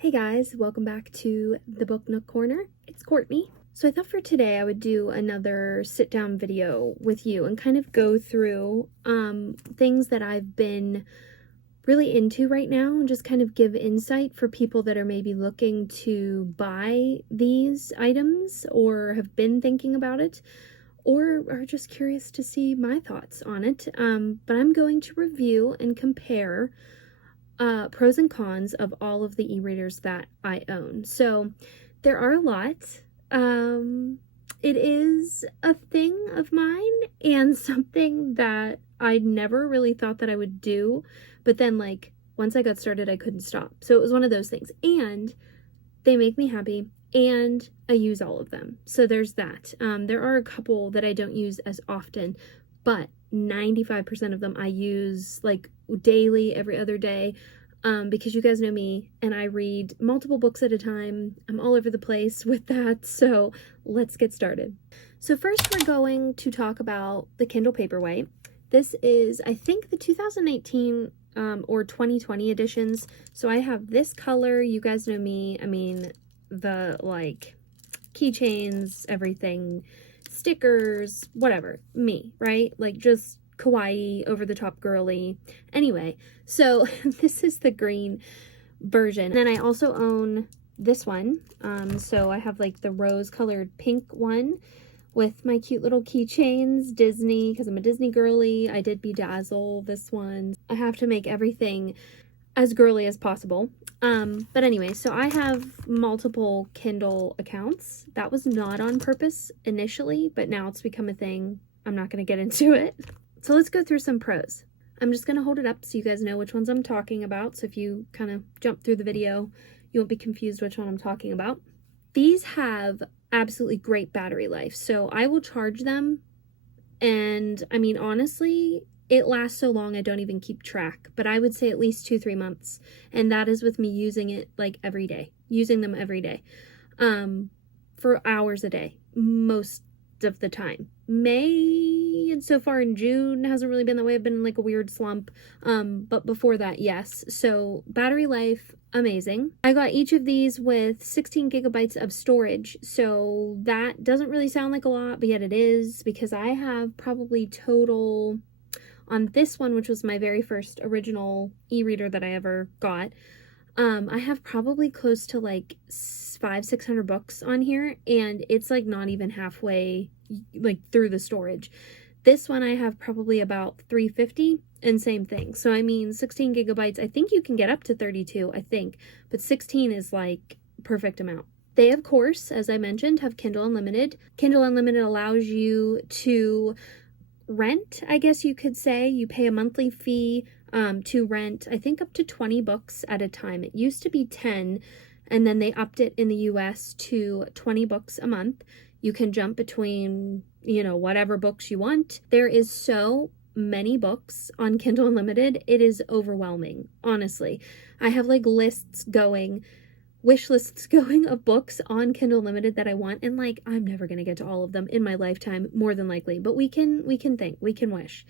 Hey guys, welcome back to the Book Nook Corner. It's Courtney. So I thought for today I would do another sit down video with you and kind of go through things that I've been really into right now and just kind of give insight for people that are maybe looking to buy these items or have been thinking about it or are just curious to see my thoughts on it. But I'm going to review and compare pros and cons of all of the e-readers that I own. So there are a lot. It is a thing of mine and something that I never really thought that I would do, but then like once I got started I couldn't stop. So it was one of those things, and they make me happy and I use all of them. So there's that. There are a couple that I don't use as often, but 95% of them I use like daily, every other day, because you guys know me and I read multiple books at a time. I'm all over the place with that, so let's get started. So first we're going to talk about the Kindle Paperwhite. This is, I think, the 2018 or 2020 editions. So I have this color. You guys know me. I mean, the like keychains, everything, stickers, whatever, me, right? Like just kawaii, over the top girly. Anyway, so this is the green version. And then I also own this one. So I have like the rose colored pink one with my cute little keychains, Disney, because I'm a Disney girly. I did Bedazzle this one. I have to make everything as girly as possible. But anyway, so I have multiple Kindle accounts. That was not on purpose initially, but now it's become a thing. I'm not going to get into it. So let's go through some pros. I'm just going to hold it up so you guys know which ones I'm talking about. So if you kind of jump through the video, you won't be confused which one I'm talking about. These have absolutely great battery life. So I will charge them. And I mean, honestly, it lasts so long I don't even keep track, but I would say at least 2-3 months. And that is with me using it like every day, using them every day, for hours a day, most of the time. May and so far in June hasn't really been that way. I've been in like a weird slump. But before that, yes. So battery life, amazing. I got each of these with 16 gigabytes of storage. So that doesn't really sound like a lot, but yet it is, because I have probably total on this one, which was my very first original e-reader that I ever got. I have probably close to like 500-600 books on here, and it's like not even halfway like through the storage. This one I have probably about 350, and same thing. So I mean 16 gigabytes, I think you can get up to 32, I think, but 16 is like perfect amount. They, of course, as I mentioned, have Kindle Unlimited. Kindle Unlimited allows you to rent, I guess you could say. You pay a monthly fee to rent, I think, up to 20 books at a time. It used to be 10, and then they upped it in the US to 20 books a month. You can jump between, you know, whatever books you want. There is so many books on Kindle Unlimited. It is overwhelming, honestly. I have like wish lists going of books on Kindle Unlimited that I want, and like I'm never gonna get to all of them in my lifetime, more than likely, but we can wish.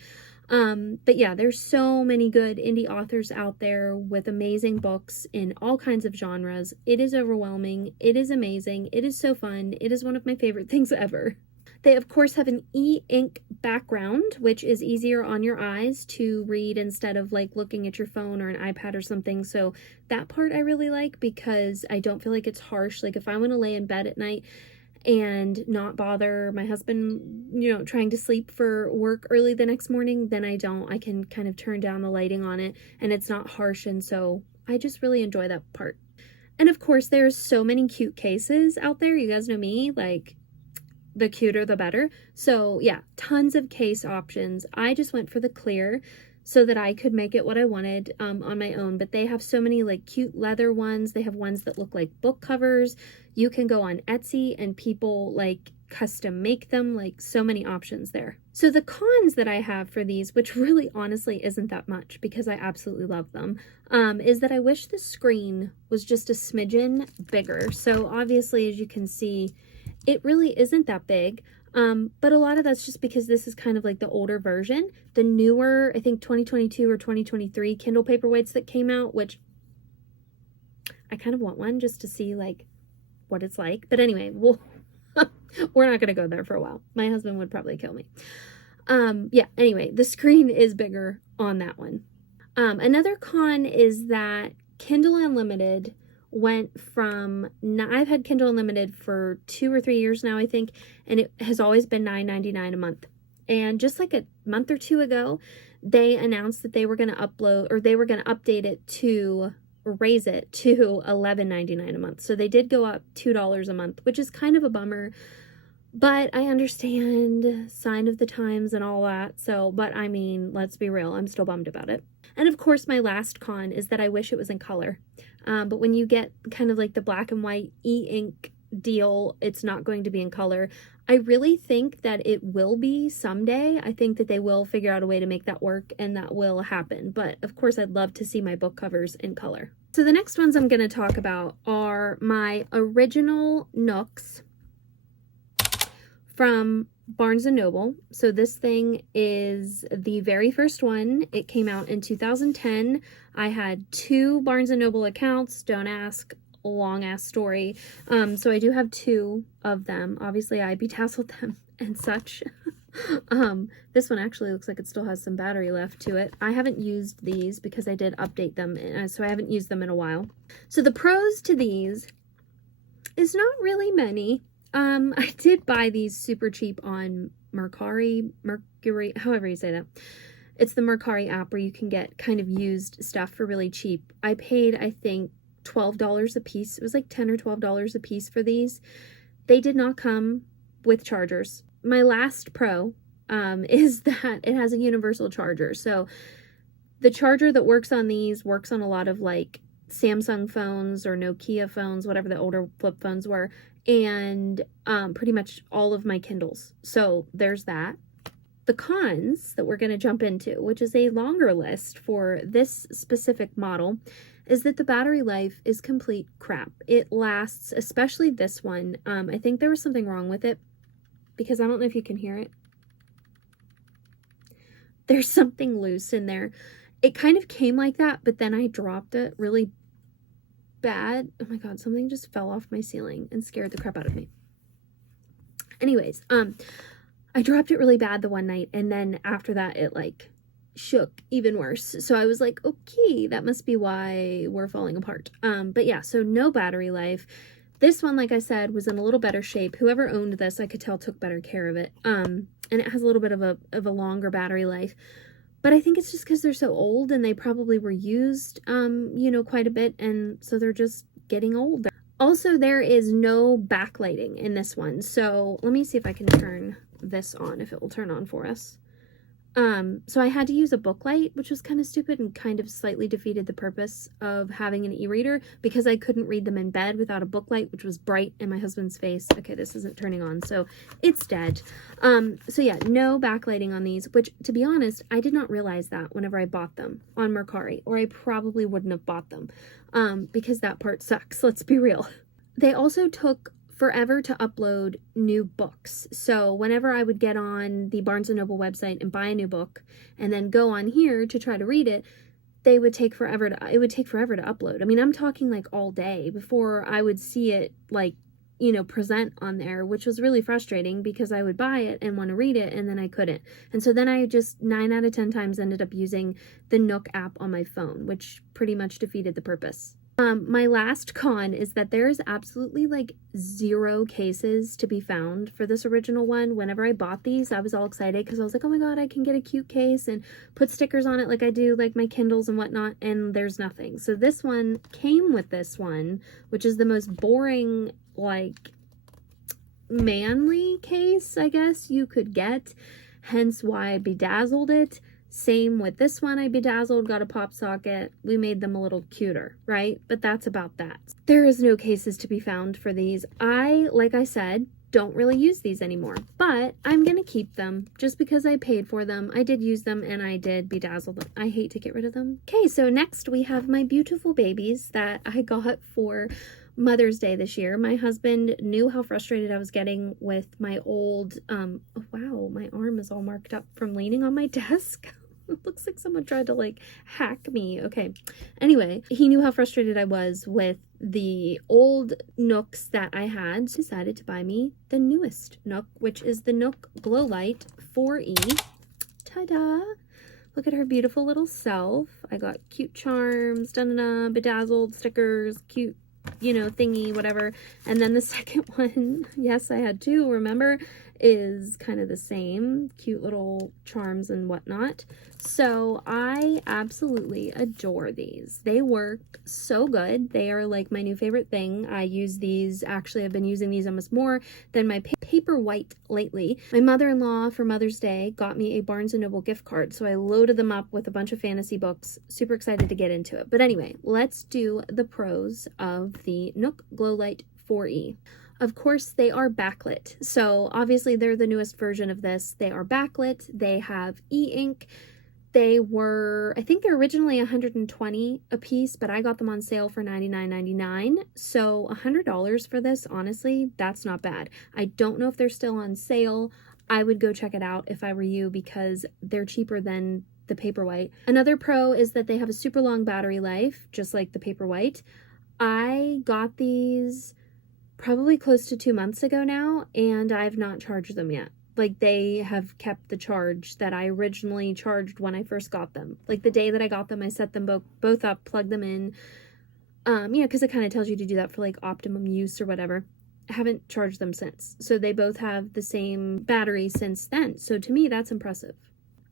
But yeah, there's so many good indie authors out there with amazing books in all kinds of genres. It is overwhelming. It is amazing. It is so fun. It is one of my favorite things ever. They, of course, have an e-ink background, which is easier on your eyes to read instead of like looking at your phone or an iPad or something. So that part I really like, because I don't feel like it's harsh. Like if I want to lay in bed at night and not bother my husband, you know, trying to sleep for work early the next morning, then I can kind of turn down the lighting on it and it's not harsh. And so I just really enjoy that part. And of course, there's so many cute cases out there. You guys know me, like the cuter the better. So yeah, tons of case options. I just went for the clear so that I could make it what I wanted on my own. But they have so many like cute leather ones. They have ones that look like book covers. You can go on Etsy and people like custom make them, like so many options there. So the cons that I have for these, which really honestly isn't that much because I absolutely love them, is that I wish the screen was just a smidgen bigger. So obviously, as you can see, it really isn't that big. But a lot of that's just because this is kind of like the older version. The newer, I think 2022 or 2023 Kindle Paperwhites that came out, which I kind of want one just to see like what it's like. But anyway, we're not going to go there for a while. My husband would probably kill me. Yeah, anyway, the screen is bigger on that one. Another con is that Kindle Unlimited went from, I've had Kindle Unlimited for 2 or 3 years now, I think, and it has always been $9.99 a month. And just like a month or two ago, they announced that they were going to update it to, or raise it to $11.99 a month. So they did go up $2 a month, which is kind of a bummer. But I understand, sign of the times and all that. So, but I mean, let's be real, I'm still bummed about it. And of course, my last con is that I wish it was in color. But when you get kind of like the black and white e-ink deal, it's not going to be in color. I really think that it will be someday. I think that they will figure out a way to make that work, and that will happen. But of course, I'd love to see my book covers in color. So the next ones I'm going to talk about are my original Nooks from Barnes & Noble. So this thing is the very first one. It came out in 2010. I had 2 Barnes & Noble accounts. Don't ask, long ass story. So I do have 2 of them. Obviously I bedazzled them and such. This one actually looks like it still has some battery left to it. I haven't used these because I did update them, so I haven't used them in a while. So the pros to these is not really many. I did buy these super cheap on Mercari, however you say that. It's the Mercari app where you can get kind of used stuff for really cheap. I paid, I think, $12 a piece. It was like $10 or $12 a piece for these. They did not come with chargers. My last pro is that it has a universal charger. So the charger that works on these works on a lot of like Samsung phones or Nokia phones, whatever the older flip phones were, and pretty much all of my Kindles. So there's that. The cons that we're going to jump into, which is a longer list for this specific model, is that the battery life is complete crap. It lasts, especially this one. I think there was something wrong with it because I don't know if you can hear it. There's something loose in there. It kind of came like that, but then I dropped it really bad. Oh my god, something just fell off my ceiling and scared the crap out of me. Anyways, I dropped it really bad the one night, and then after that it like shook even worse. So I was like, okay, that must be why we're falling apart. But yeah, so no battery life. This one, like I said, was in a little better shape. Whoever owned this, I could tell, took better care of it. And it has a little bit of a longer battery life. But I think it's just because they're so old and they probably were used, you know, quite a bit. And so they're just getting old. Also, there is no backlighting in this one. So let me see if I can turn this on, if it will turn on for us. So I had to use a book light, which was kind of stupid and kind of slightly defeated the purpose of having an e-reader because I couldn't read them in bed without a book light, which was bright in my husband's face. Okay, this isn't turning on, so it's dead. So yeah, no backlighting on these, which to be honest, I did not realize that whenever I bought them on Mercari, or I probably wouldn't have bought them, because that part sucks, let's be real. They also took forever to upload new books. So whenever I would get on the Barnes & Noble website and buy a new book and then go on here to try to read it, it would take forever to upload. I mean, I'm talking like all day before I would see it like, you know, present on there, which was really frustrating because I would buy it and want to read it and then I couldn't. And so then I just 9 out of 10 times ended up using the Nook app on my phone, which pretty much defeated the purpose. My last con is that there's absolutely like 0 cases to be found for this original one. Whenever I bought these, I was all excited because I was like, oh my god, I can get a cute case and put stickers on it like I do like my Kindles and whatnot, and there's nothing. So this one came with this one, which is the most boring, like, manly case, I guess you could get, hence why I bedazzled it. Same with this one, I bedazzled, got a pop socket. We made them a little cuter, right? But that's about that. There is no cases to be found for these. Like I said, don't really use these anymore, but I'm gonna keep them just because I paid for them. I did use them and I did bedazzle them. I hate to get rid of them. Okay, so next we have my beautiful babies that I got for Mother's Day this year. My husband knew how frustrated I was getting with my old, oh, wow, my arm is all marked up from leaning on my desk. It looks like someone tried to like hack me. Okay. Anyway, he knew how frustrated I was with the old Nooks that I had, decided to buy me the newest Nook, which is the Nook Glow Light 4E. Ta-da! Look at her beautiful little self. I got cute charms, da-da-da, bedazzled stickers, cute, you know, thingy, whatever. And then the second one, yes, I had two, remember, is kind of the same, cute little charms and whatnot. So I absolutely adore these. They work so good. They are like my new favorite thing. I use these, actually I've been using these almost more than my Paperwhite lately. My mother-in-law for Mother's Day got me a Barnes & Noble gift card, so I loaded them up with a bunch of fantasy books. Super excited to get into it. But anyway, let's do the pros of the Nook Glow Light 4E. Of course, they are backlit. So obviously they're the newest version of this. They are backlit. They have e-ink. They were, I think they're originally $120 a piece, but I got them on sale for $99.99. So $100 for this, honestly, that's not bad. I don't know if they're still on sale. I would go check it out if I were you because they're cheaper than the Paperwhite. Another pro is that they have a super long battery life, just like the Paperwhite. I got these probably close to 2 months ago now, and I've not charged them yet. Like, they have kept the charge that I originally charged when I first got them. Like, the day that I got them, I set them both up, plugged them in, you know, because it kind of tells you to do that for, like, optimum use or whatever. I haven't charged them since. So they both have the same battery since then. So to me, that's impressive.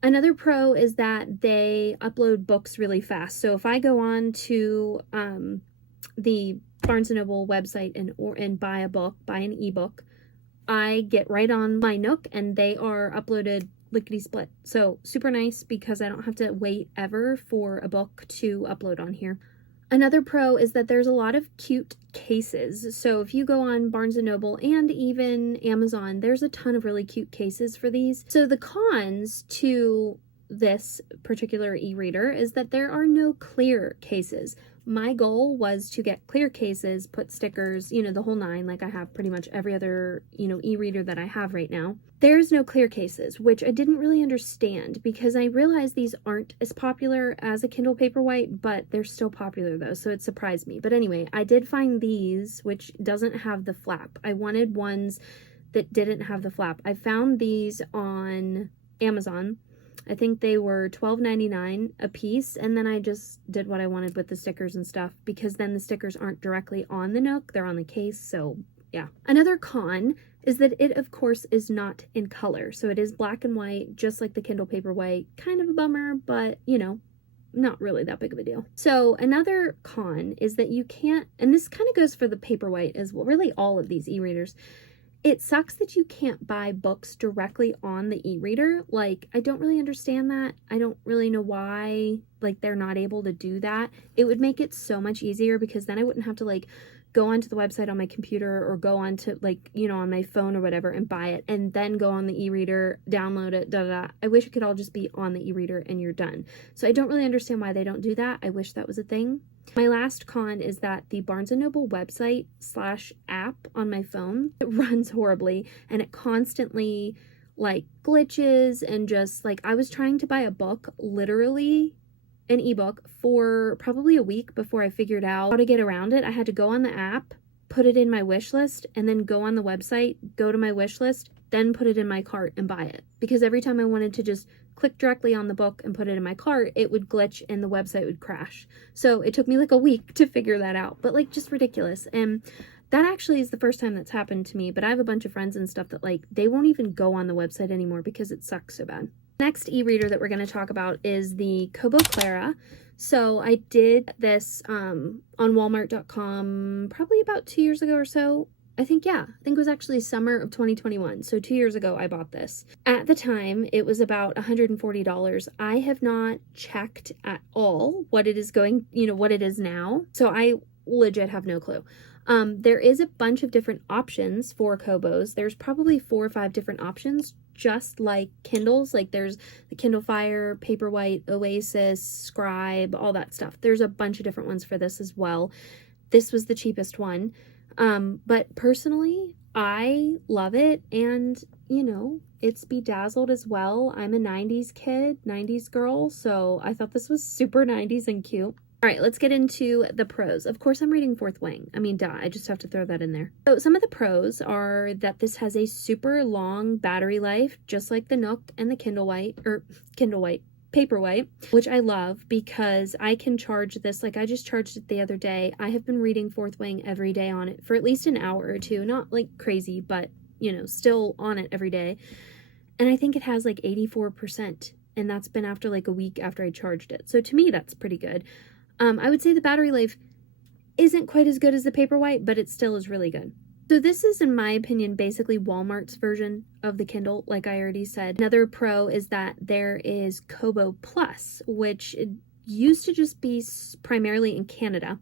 Another pro is that they upload books really fast. So if I go on to the Barnes & Noble website and buy a book, buy an ebook, I get right on my Nook and they are uploaded lickety-split. So super nice because I don't have to wait ever for a book to upload on here. Another pro is that there's a lot of cute cases. So if you go on Barnes & Noble and even Amazon, there's a ton of really cute cases for these. So the cons to this particular e-reader is that there are no clear cases. My goal was to get clear cases, put stickers, you know, the whole nine, like I have pretty much every other, you know, e-reader that I have right now. There's no clear cases, which I didn't really understand because I realized these aren't as popular as a Kindle Paperwhite, but they're still popular though, so it surprised me. But anyway, I did find these, which doesn't have the flap. I wanted ones that didn't have the flap. I found these on Amazon. I think they were $12.99 a piece, and then I just did what I wanted with the stickers and stuff because then the stickers aren't directly on the Nook, they're on the case, so yeah. Another con is that it, of course, is not in color, so it is black and white, just like the Kindle Paperwhite. Kind of a bummer, but, you know, not really that big of a deal. So another con is that you can't, and this kind of goes for the Paperwhite as well, really all of these e-readers, it sucks that you can't buy books directly on the e-reader. Like, I don't really understand that. I don't really know why, like, they're not able to do that. It would make it so much easier because then I wouldn't have to, like, go onto the website on my computer or go onto, like, you know, on my phone or whatever and buy it and then go on the e-reader, download it, da-da-da. I wish it could all just be on the e-reader and you're done. So I don't really understand why they don't do that. I wish that was a thing. My last con is that the Barnes & Noble website / app on my phone, it runs horribly and it constantly like glitches and just like I was trying to buy a book, literally an ebook, for probably a week before I figured out how to get around it. I had to go on the app, put it in my wish list, and then go on the website, go to my wish list, then put it in my cart and buy it. Because every time I wanted to just click directly on the book and put it in my cart, it would glitch and the website would crash. So it took me like a week to figure that out, but like just ridiculous. And that actually is the first time that's happened to me, but I have a bunch of friends and stuff that like, they won't even go on the website anymore because it sucks so bad. Next e-reader that we're going to talk about is the Kobo Clara. So I did this on Walmart.com probably about 2 years ago or so. I think it was actually summer of 2021. So 2 years ago, I bought this. At the time, it was about $140. I have not checked at all what it is going, you know, what it is now. So I legit have no clue. There is a bunch of different options for Kobos. There's probably 4 or 5 different options, just like Kindles. Like there's the Kindle Fire, Paperwhite, Oasis, Scribe, all that stuff. There's a bunch of different ones for this as well. This was the cheapest one. But personally, I love it, and, you know, it's bedazzled as well. I'm a 90s kid, 90s girl, so I thought this was super 90s and cute. All right, let's get into the pros. Of course, I'm reading Fourth Wing. I mean, duh, I just have to throw that in there. So some of the pros are that this has a super long battery life, just like the Nook and the Kindle White, Paperwhite, which I love because I can charge this. Like, I just charged it the other day. I have been reading Fourth Wing every day on it for at least an hour or two. Not like crazy, but, you know, still on it every day. And I think it has like 84%. And that's been after like a week after I charged it. So to me, that's pretty good. I would say the battery life isn't quite as good as the Paperwhite, but it still is really good. So this is, in my opinion, basically Walmart's version of the Kindle, like I already said. Another pro is that there is Kobo Plus, which used to just be primarily in Canada.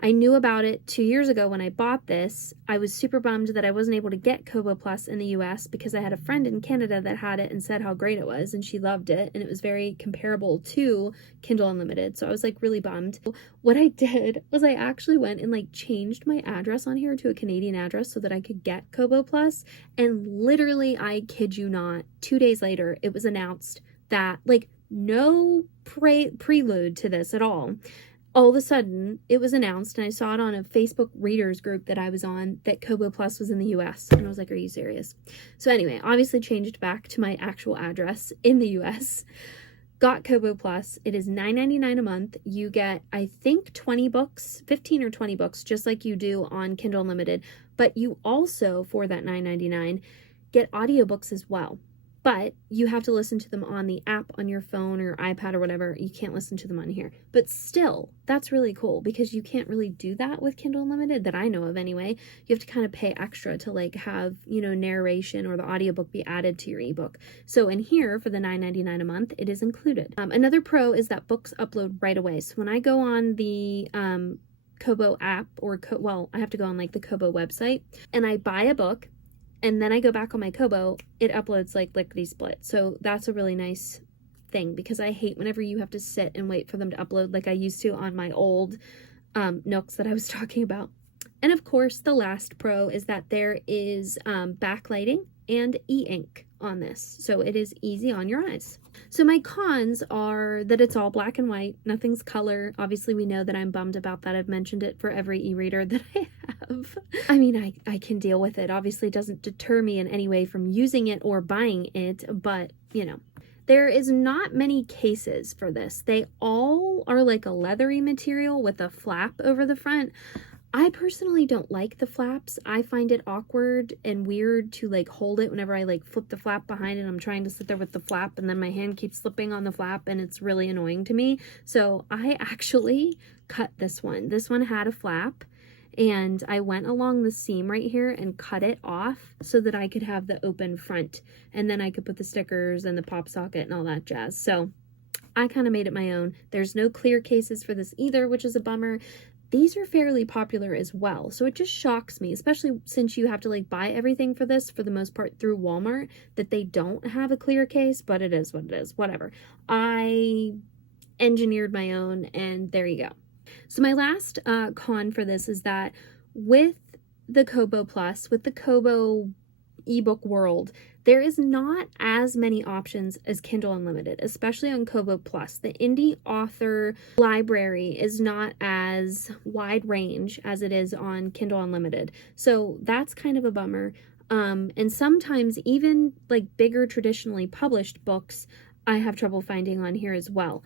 I knew about it 2 years ago when I bought this. I was super bummed that I wasn't able to get Kobo Plus in the US because I had a friend in Canada that had it and said how great it was, and she loved it, and it was very comparable to Kindle Unlimited. So I was like really bummed. What I did was I actually went and like changed my address on here to a Canadian address so that I could get Kobo Plus, and literally, I kid you not, 2 days later it was announced that, like, no prelude to this at all of a sudden, it was announced, and I saw it on a Facebook readers group that I was on, that Kobo Plus was in the US. And I was like, are you serious? So anyway, obviously changed back to my actual address in the US. Got Kobo Plus. It is $9.99 a month. You get, I think, 20 books, 15 or 20 books, just like you do on Kindle Unlimited. But you also, for that $9.99, get audiobooks as well. But you have to listen to them on the app on your phone or iPad or whatever. You can't listen to them on here. But still, that's really cool because you can't really do that with Kindle Unlimited that I know of anyway. You have to kind of pay extra to like have, you know, narration or the audiobook be added to your ebook. So in here for the $9.99 a month, it is included. Another pro is that books upload right away. So when I go on the Kobo app or, I have to go on like the Kobo website and I buy a book, and then I go back on my Kobo, it uploads like lickety-split. So that's a really nice thing because I hate whenever you have to sit and wait for them to upload like I used to on my old Nooks that I was talking about. And of course, the last pro is that there is backlighting and e-ink on this. So it is easy on your eyes. So my cons are that it's all black and white. Nothing's color. Obviously, we know that I'm bummed about that. I've mentioned it for every e-reader that I have. I mean, I can deal with it. Obviously, it doesn't deter me in any way from using it or buying it, but, you know. There is not many cases for this. They all are like a leathery material with a flap over the front. I personally don't like the flaps. I find it awkward and weird to like hold it whenever I like flip the flap behind and I'm trying to sit there with the flap and then my hand keeps slipping on the flap and it's really annoying to me. So I actually cut this one. This one had a flap and I went along the seam right here and cut it off so that I could have the open front and then I could put the stickers and the pop socket and all that jazz. So I kind of made it my own. There's no clear cases for this either, which is a bummer. These are fairly popular as well, so it just shocks me, especially since you have to like buy everything for this for the most part through Walmart, that they don't have a clear case, but it is what it is, whatever. I engineered my own and there you go. So my last con for this is that with the Kobo Plus, with the Kobo ebook world, there is not as many options as Kindle Unlimited, especially on Kobo Plus. The indie author library is not as wide range as it is on Kindle Unlimited. So that's kind of a bummer. And sometimes even like bigger traditionally published books, I have trouble finding on here as well.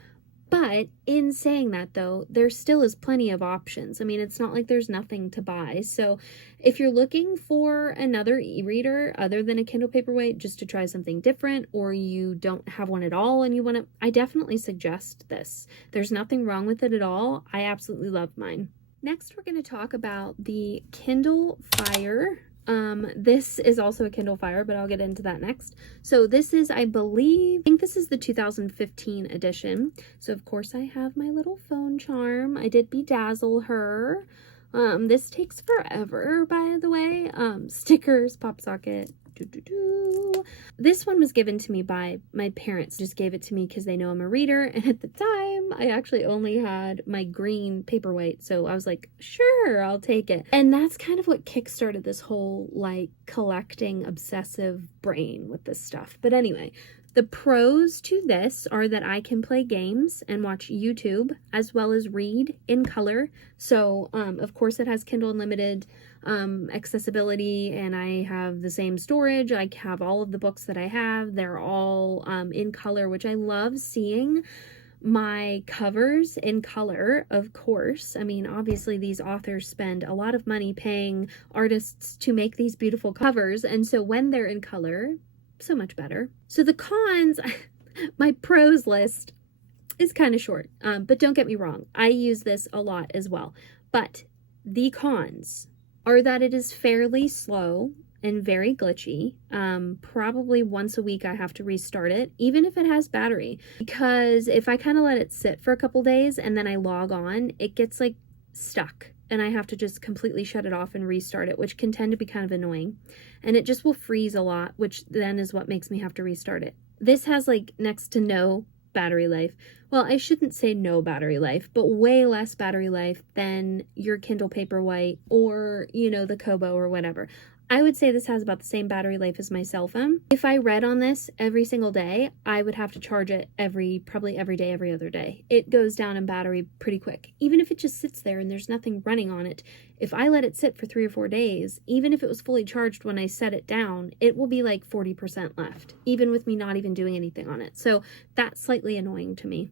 But in saying that, though, there still is plenty of options. I mean, it's not like there's nothing to buy. So if you're looking for another e-reader other than a Kindle Paperwhite just to try something different, or you don't have one at all and you want to, I definitely suggest this. There's nothing wrong with it at all. I absolutely love mine. Next, we're going to talk about the Kindle Fire. This is also a Kindle Fire, but I'll get into that next. So this is, I think this is the 2015 edition. So of course I have my little phone charm. I did bedazzle her. This takes forever, by the way. Stickers, pop socket. This one was given to me by my parents. Just gave it to me because they know I'm a reader, and at the time I actually only had my green Paperwhite, so I was like, sure, I'll take it. And that's kind of what kickstarted this whole like collecting obsessive brain with this stuff. But anyway, The pros to this are that I can play games and watch YouTube as well as read in color. So, of course, it has Kindle Unlimited accessibility, and I have the same storage. I have all of the books that I have. They're all in color, which I love seeing my covers in color, of course. I mean, obviously these authors spend a lot of money paying artists to make these beautiful covers, and so when they're in color, so much better. So the cons, my pros list is kind of short, but don't get me wrong, I use this a lot as well. But the cons are that it is fairly slow and very glitchy. Probably once a week I have to restart it, even if it has battery, because if I kind of let it sit for a couple days and then I log on, it gets like stuck and I have to just completely shut it off and restart it, which can tend to be kind of annoying. And it just will freeze a lot, which then is what makes me have to restart it. This has like next to no battery life. Well, I shouldn't say no battery life, but way less battery life than your Kindle Paperwhite or, you know, the Kobo or whatever. I would say this has about the same battery life as my cell phone. If I read on this every single day, I would have to charge it probably every day, every other day. It goes down in battery pretty quick. Even if it just sits there and there's nothing running on it, if I let it sit for 3 or 4 days, even if it was fully charged when I set it down, it will be like 40% left, even with me not even doing anything on it. So that's slightly annoying to me.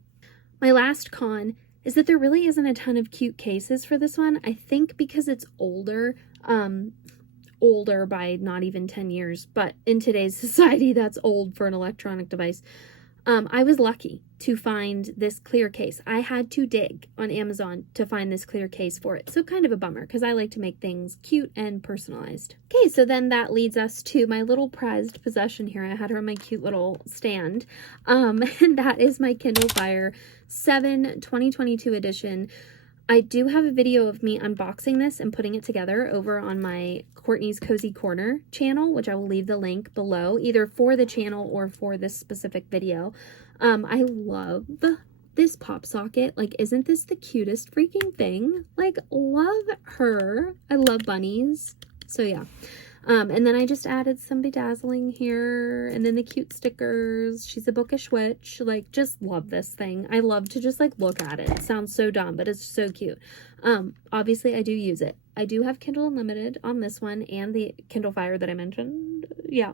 My last con is that there really isn't a ton of cute cases for this one. I think because it's older by not even 10 years, but in today's society, that's old for an electronic device. I was lucky to find this clear case. I had to dig on Amazon to find this clear case for it. So kind of a bummer, because I like to make things cute and personalized. Okay, so then that leads us to my little prized possession here. I had her on my cute little stand. And that is my Kindle Fire 7 2022 edition. I do have a video of me unboxing this and putting it together over on my Courtney's Cozy Corner channel, which I will leave the link below, either for the channel or for this specific video. I love this pop socket. Like, isn't this the cutest freaking thing? Like, love her. I love bunnies. So yeah. And then I just added some bedazzling here, and then the cute stickers. She's a bookish witch. Like, just love this thing. I love to just like look at it. It sounds so dumb, but it's so cute. Obviously I do use it. I do have Kindle Unlimited on this one and the Kindle Fire that I mentioned. Yeah.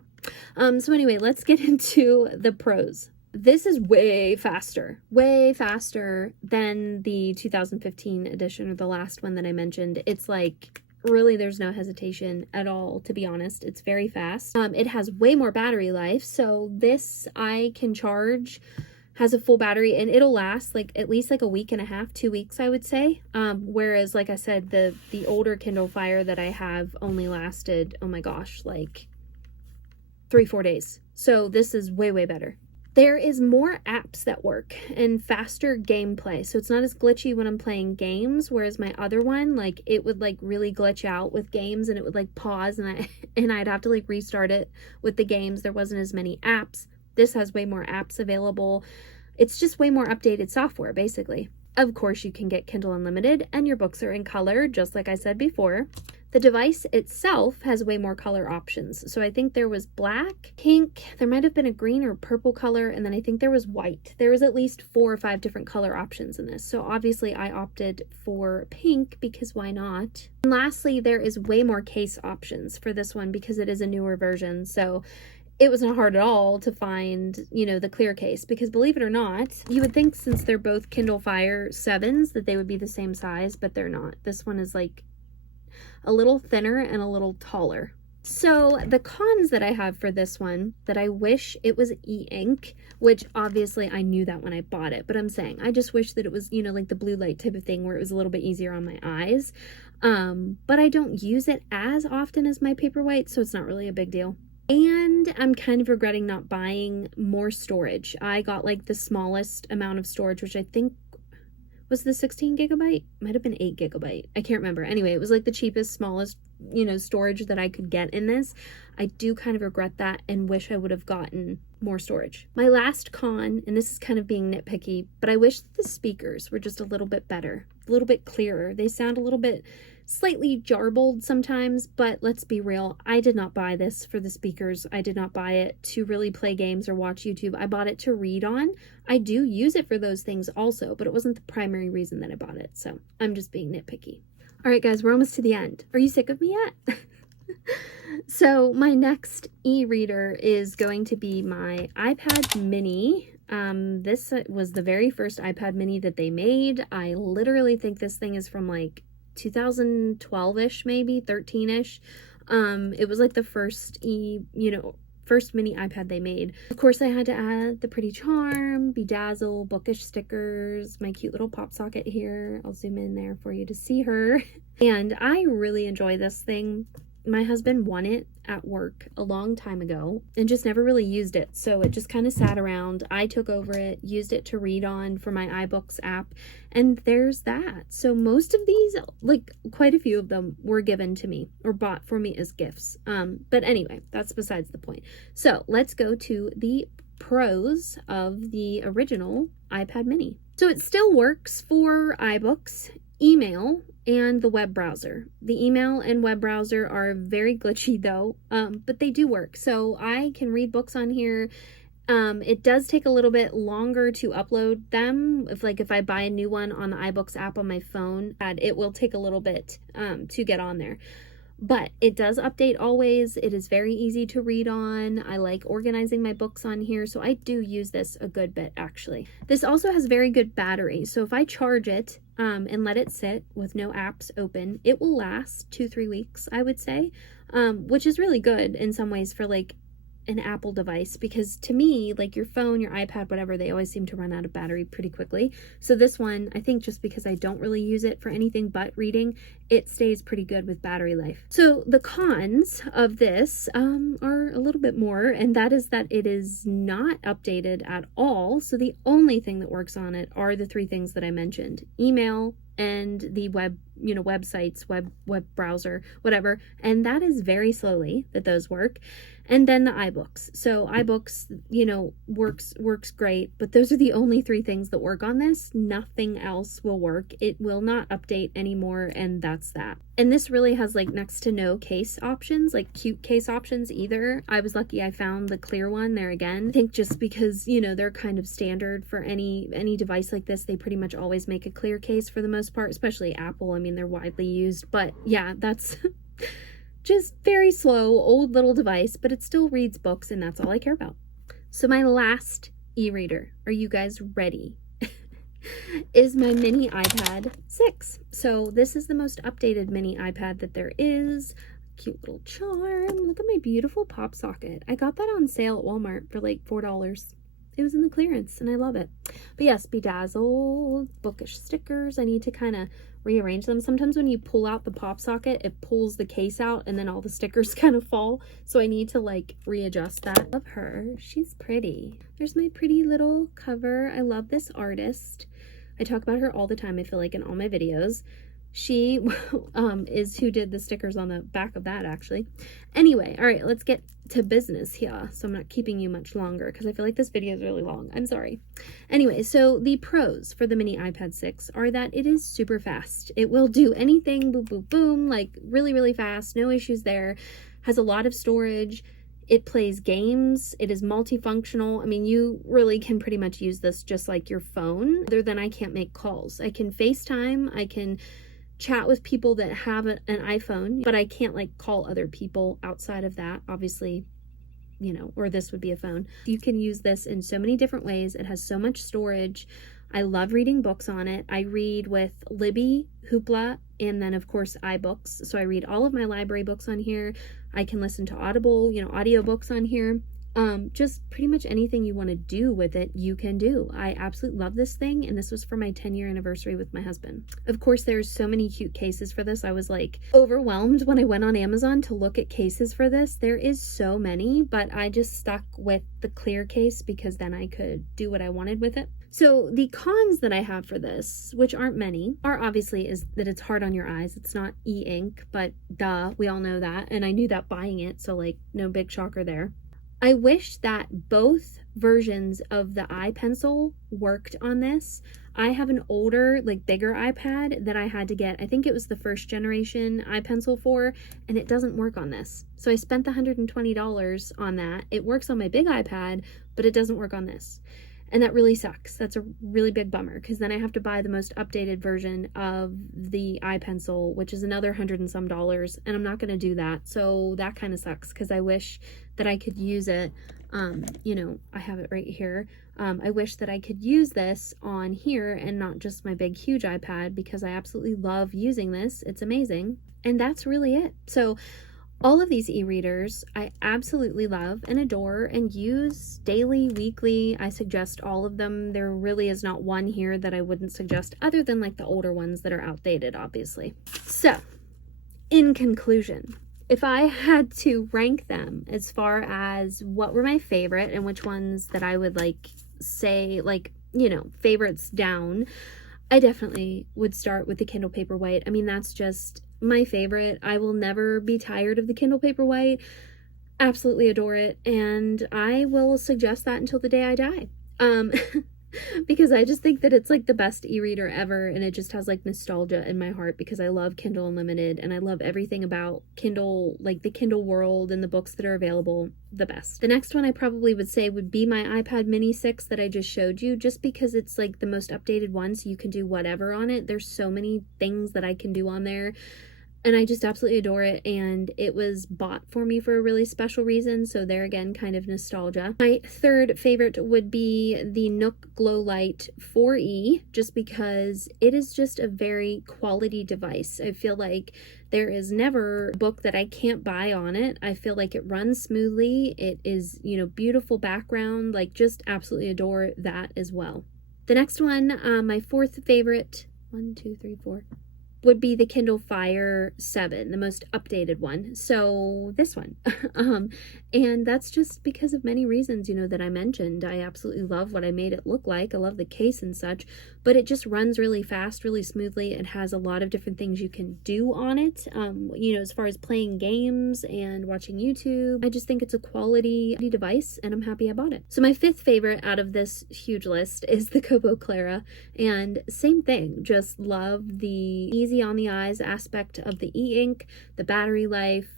So anyway, let's get into the pros. This is way faster than the 2015 edition, or the last one that I mentioned. It's like, really, there's no hesitation at all, to be honest. It's very fast. It has way more battery life, so this I can charge, has a full battery, and it'll last like at least like a week and a half, 2 weeks, I would say. Whereas, like I said, the older Kindle Fire that I have only lasted, oh my gosh, like 3-4 days. So this is way better. There is more apps that work and faster gameplay. So it's not as glitchy when I'm playing games, whereas my other one, like, it would like really glitch out with games and it would like pause and I'd have to like restart it with the games. There wasn't as many apps. This has way more apps available. It's just way more updated software, basically. Of course, you can get Kindle Unlimited and your books are in color, just like I said before. The device itself has way more color options. So I think there was black, pink, there might have been a green or purple color, and then I think there was white. There was at least 4 or 5 different color options in this. So obviously I opted for pink because why not? And lastly, there is way more case options for this one because it is a newer version. So it was not hard at all to find, you know, the clear case, because believe it or not, you would think since they're both Kindle Fire 7s that they would be the same size, but they're not. This one is like a little thinner and a little taller. So the cons that I have for this one, that I wish it was e-ink, which obviously I knew that when I bought it, but I'm saying I just wish that it was, you know, like the blue light type of thing where it was a little bit easier on my eyes. But I don't use it as often as my Paperwhite, so it's not really a big deal. And I'm kind of regretting not buying more storage. I got like the smallest amount of storage, which I think was the 16 gigabyte, might have been 8 gigabyte. I can't remember. Anyway, it was like the cheapest, smallest, you know, storage that I could get in this. I do kind of regret that and wish I would have gotten more storage. My last con, and this is kind of being nitpicky, but I wish the speakers were just a little bit better. a little bit clearer. They sound a little bit slightly jarbled sometimes, but let's be real. I did not buy this for the speakers. I did not buy it to really play games or watch YouTube. I bought it to read on. I do use it for those things also, but it wasn't the primary reason that I bought it. So I'm just being nitpicky. All right, guys, we're almost to the end. Are you sick of me yet? So my next e-reader is going to be my iPad mini. This was the very first iPad mini that they made. I literally think this thing is from like 2012-ish, maybe 13-ish. It was like the first first mini iPad they made. Of course, I had to add the pretty charm, Bedazzle, bookish stickers, my cute little pop socket here. I'll zoom in there for you to see her. And I really enjoy this thing. My husband won it at work a long time ago and just never really used it. So it just kind of sat around. I took over it, used it to read on for my iBooks app, and there's that. So most of these, like quite a few of them, were given to me or bought for me as gifts. But anyway, that's besides the point. So let's go to the pros of the original iPad mini. So it still works for iBooks, email, and the web browser. The email and web browser are very glitchy though, but they do work. So I can read books on here. It does take a little bit longer to upload them. If I buy a new one on the iBooks app on my phone, it will take a little bit to get on there. But it does update always. It is very easy to read on. I like organizing my books on here, so I do use this a good bit actually. This also has very good battery, so if I charge it and let it sit with no apps open, it will last 2-3 weeks, I would say, which is really good in some ways for like an Apple device, because to me, like your phone, your iPad, whatever, they always seem to run out of battery pretty quickly. So this one, I think just because I don't really use it for anything but reading, it stays pretty good with battery life. So the cons of this are a little bit more, and that is that it is not updated at all. So the only thing that works on it are the 3 things that I mentioned: email and the web, websites, web browser, whatever. And that is very slowly that those work. And then the iBooks. So iBooks, works great, but those are the only 3 things that work on this. Nothing else will work. It will not update anymore, and that's that. And this really has like next to no case options, like cute case options either. I was lucky I found the clear one there again. I think just because, they're kind of standard for any device like this, they pretty much always make a clear case for the most part, especially Apple. I mean, they're widely used, but yeah, that's just very slow, old little device, but it still reads books, and that's all I care about. So my last e-reader, are you guys ready? Is my mini iPad 6. So this is the most updated mini iPad that there is. Cute little charm. Look at my beautiful pop socket. I got that on sale at Walmart for like $4. It was in the clearance and I love it. But yes, Bedazzled, bookish stickers. I need to kind of rearrange them. Sometimes when you pull out the pop socket, it pulls the case out and then all the stickers kind of fall. So I need to like readjust that. Love her. She's pretty. There's my pretty little cover. I love this artist. I talk about her all the time, I feel like, in all my videos. She is who did the stickers on the back of that, actually. Anyway, all right, let's get to business here. So I'm not keeping you much longer because I feel like this video is really long. I'm sorry. Anyway, so the pros for the mini iPad 6 are that it is super fast. It will do anything, boom, boom, boom, like really, really fast. No issues there. Has a lot of storage. It plays games. It is multifunctional. I mean, you really can pretty much use this just like your phone, other than I can't make calls. I can FaceTime. I can chat with people that have an iPhone, but I can't like call other people outside of that, obviously, or this would be a phone. You can use this in so many different ways. It has so much storage. I love reading books on it. I read with Libby, Hoopla, and then of course iBooks. So I read all of my library books on here. I can listen to Audible, audiobooks on here. Just pretty much anything you want to do with it, you can do. I absolutely love this thing, and this was for my 10-year anniversary with my husband. Of course, there's so many cute cases for this. I was like overwhelmed when I went on Amazon to look at cases for this. There is so many, but I just stuck with the clear case because then I could do what I wanted with it. So the cons that I have for this, which aren't many, are obviously is that it's hard on your eyes. It's not e-ink, but duh, we all know that. And I knew that buying it, so like no big shocker there. I wish that both versions of the iPencil worked on this. I have an older, like bigger iPad that I had to get, I think it was the first generation iPencil for, and it doesn't work on this. So I spent the $120 on that. It works on my big iPad, but it doesn't work on this. And that really sucks. That's a really big bummer, because then I have to buy the most updated version of the iPencil, which is another $100 and some, and I'm not going to do that. So that kind of sucks, because I wish that I could use it. You know, I have it right here. I wish that I could use this on here and not just my big, huge iPad, because I absolutely love using this. It's amazing. And that's really it. So all of these e-readers I absolutely love and adore and use daily, weekly. I suggest all of them. There really is not one here that I wouldn't suggest, other than like the older ones that are outdated, obviously. So, in conclusion, if I had to rank them as far as what were my favorite and which ones that I would like say, like, you know, favorites down, I definitely would start with the Kindle Paperwhite. I mean, that's just my favorite. I will never be tired of the Kindle Paperwhite. Absolutely adore it, and I will suggest that until the day I die. Because I just think that it's like the best e-reader ever, and it just has like nostalgia in my heart, because I love Kindle Unlimited and I love everything about Kindle, like the Kindle world and the books that are available, the best. The next one I probably would say would be my iPad Mini 6 that I just showed you, just because it's like the most updated one, so you can do whatever on it. There's so many things that I can do on there, and I just absolutely adore it, and it was bought for me for a really special reason, so there again, kind of nostalgia. My third favorite would be the Nook Glow Light 4E, just because it is just a very quality device. I feel like there is never a book that I can't buy on it. I feel like it runs smoothly. It is, you know, beautiful background, like just absolutely adore that as well. The next one, my fourth favorite, 1, 2, 3, 4, would be the Kindle Fire 7, the most updated one. So this one. And that's just because of many reasons, you know, that I mentioned. I absolutely love what I made it look like. I love the case and such, but it just runs really fast, really smoothly. It has a lot of different things you can do on it. You know, as far as playing games and watching YouTube, I just think it's a quality device, and I'm happy I bought it. So my fifth favorite out of this huge list is the Kobo Clara, and same thing, just love the easy on the eyes aspect of the e-ink, the battery life,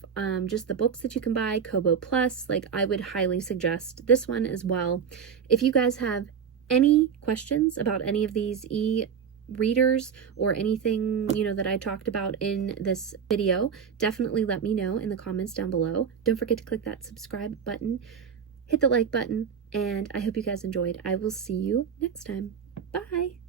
just the books that you can buy, Kobo Plus. Like, I would highly suggest this one as well. If you guys have any questions about any of these e-readers or anything, you know, that I talked about in this video, definitely let me know in the comments down below. Don't forget to click that subscribe button, hit the like button, and I hope you guys enjoyed. I will see you next time. Bye!